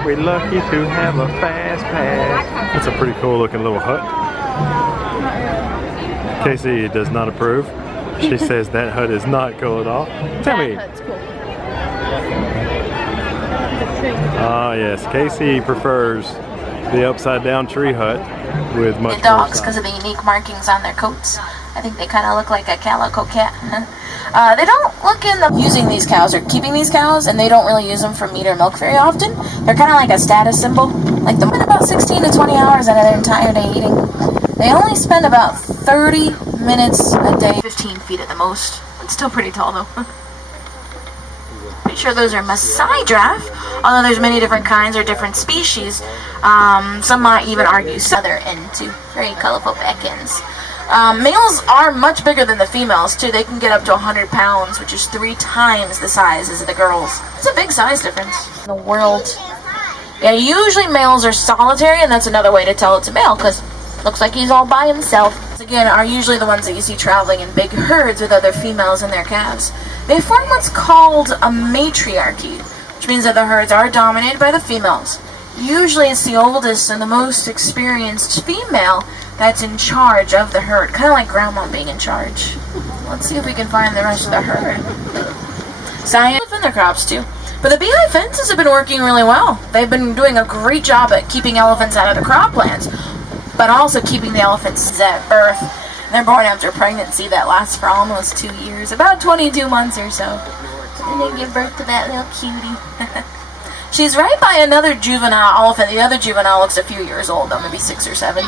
Aren't we lucky to have a fast pass? That's a pretty cool looking little hut. Casey does not approve. She says that hut is not cool at all. Tell me. Hut's cool. Ah yes, Casey prefers the upside down tree hut with much The dogs, because of the unique markings on their coats. I think they kind of look like a calico cat. They don't look into using these cows or keeping these cows, and they don't really use them for meat or milk very often. They're kind of like a status symbol. Like they spend about 16 to 20 hours out of their entire day eating. They only spend about 30 minutes a day, 15 feet at the most. It's still pretty tall though. Pretty sure those are Maasai giraffe, although there's many different kinds or different species. Some might even argue other into very colorful back ends. Males are much bigger than the females too. They can get up to 100 pounds, which is 3 times the size as the girls. It's a big size difference in the world. Yeah, usually males are solitary, and that's another way to tell it's a male, because looks like he's all by himself. Again, are usually the ones that you see traveling in big herds with other females and their calves. They form what's called a matriarchy, which means that the herds are dominated by the females. Usually it's the oldest and the most experienced female that's in charge of the herd, kind of like grandma being in charge. Let's see if we can find the rest of the herd. Science in their crops too. But the beehive fences have been working really well. They've been doing a great job at keeping elephants out of the croplands, but also keeping the elephants at birth. They're born after pregnancy that lasts for almost 2 years, about 22 months or so. And they give birth to that little cutie. She's right by another juvenile elephant. The other juvenile looks a few years old, though, maybe 6 or 7.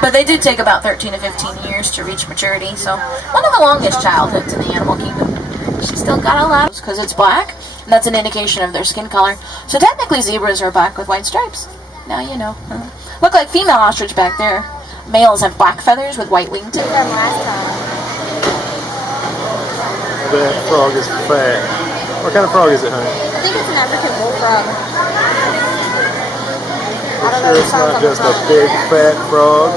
But they do take about 13 to 15 years to reach maturity, so one of the longest childhoods in the animal kingdom. She's still got a lot, because it's black, and that's an indication of their skin color. So technically zebras are black with white stripes. Now you know. Look like female ostrich back there. Males have black feathers with white wingtips. That frog is fat. What kind of frog is it, honey? I think it's an African bullfrog. I'm sure it's not just a big fat frog.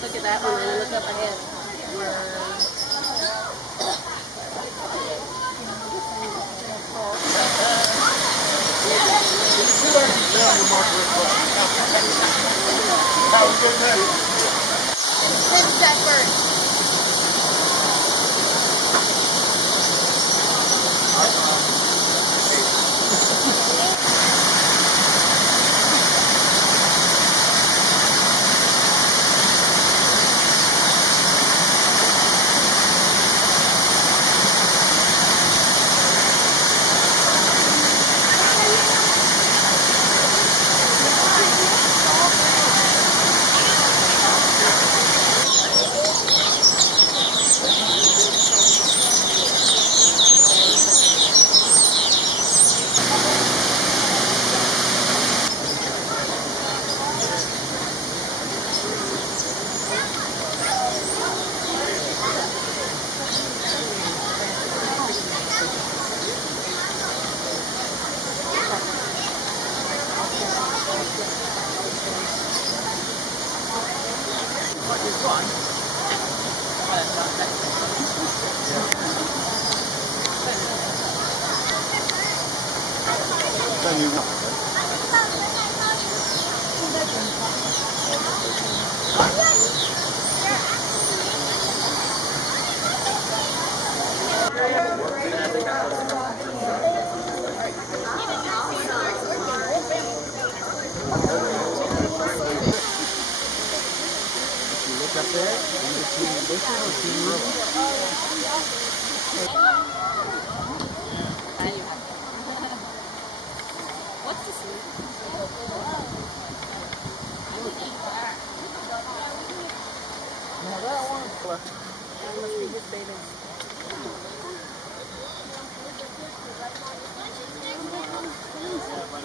Look at that one and look up ahead.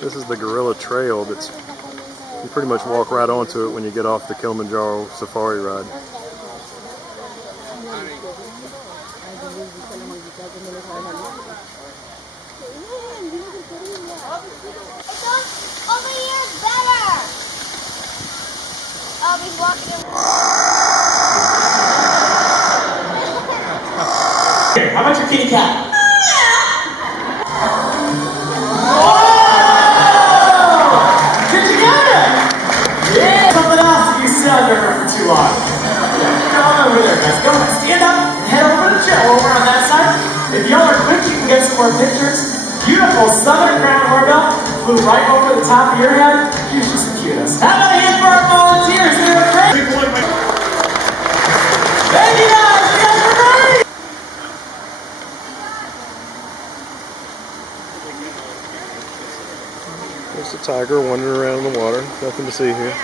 This is the gorilla trail that's, you pretty much walk right onto it when you get off the Kilimanjaro Safari ride. Over here is better. Oh, he's walking in. How about your kitty cat? Did you get it? Yeah! Something else if you sit under her for too long. Come on over there, guys. Go ahead, stand up and head over to the chair over on that side. If y'all are quick, you can get some more pictures. Beautiful Southern Crown Hornbill flew right over the top of your head. She's just the cutest. How about a hand for our volunteers? They're great. Thank you guys. You guys are great. There's a tiger wandering around in the water. Nothing to see here.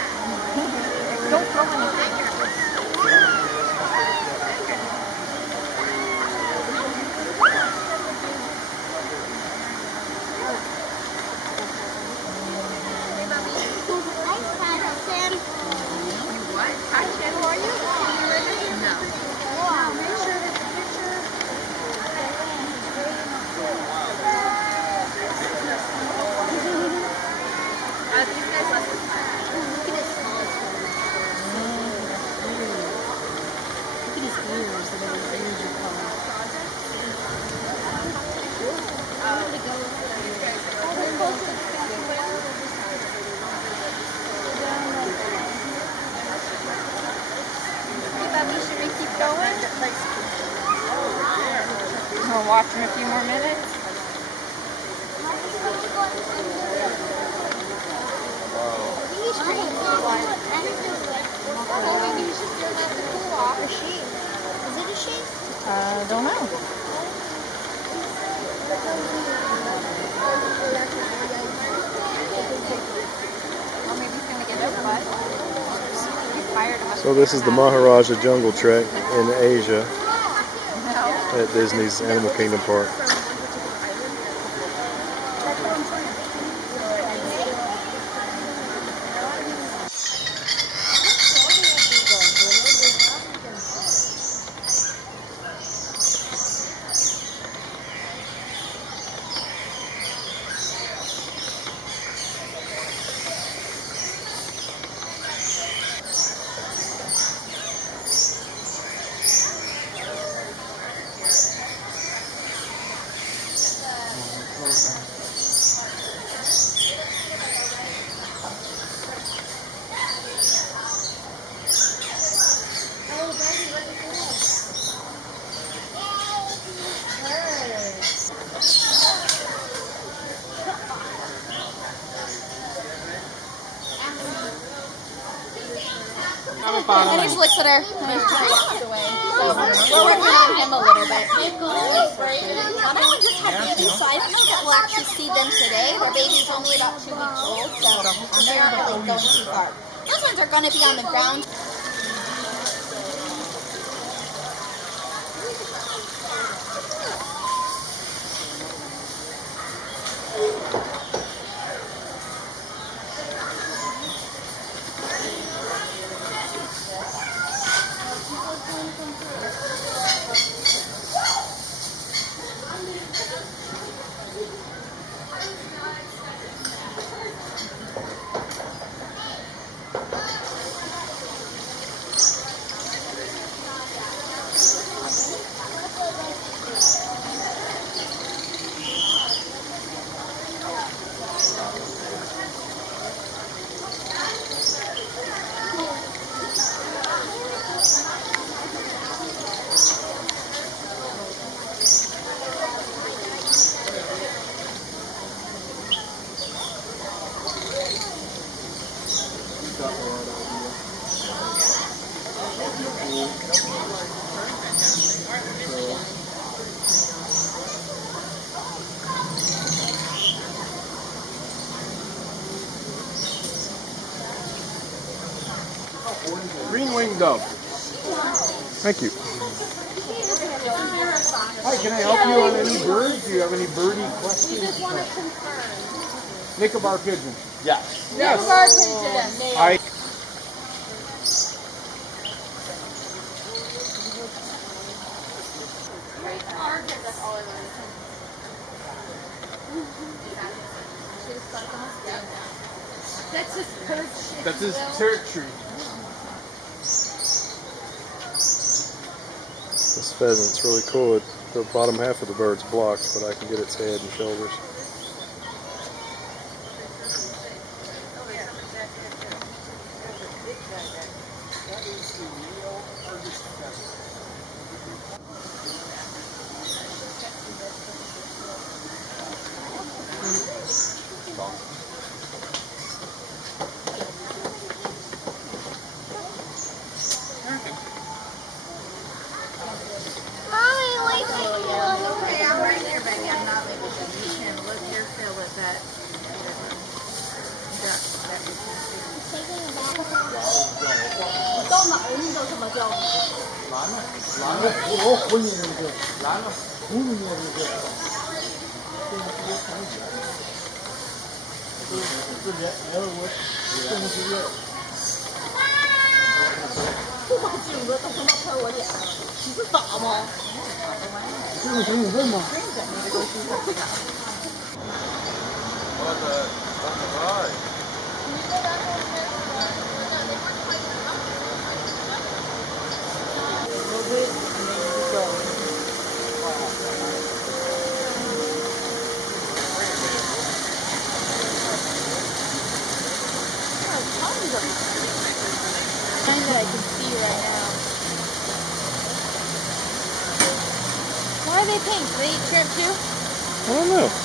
We'll watch him a few more minutes. Don't know. So this is the Maharajah Jungle Trek in Asia at Disney's Animal Kingdom Park. And he just looks at her and he just walks away. So we're working on him a little bit. That one just had babies, so I don't know that we'll actually see them today. Their baby's only about 2 weeks old, so they aren't really going too far. Those ones are going to be on the ground. Green-winged dove. Thank you. Hi, can I help you on any birds? Do you have any birdie questions? Nicobar pigeon. Yes. Nicobar pigeon. I. That's his perch. That's his territory. This pheasant's really cool. The bottom half of the bird's blocked, but I can get its head and shoulders. Okay, I'm right there, baby. I'm not able to. You can look here, fill it that duck that we can see. That I can see right now. Why are they pink? Do they eat shrimp too? I don't know.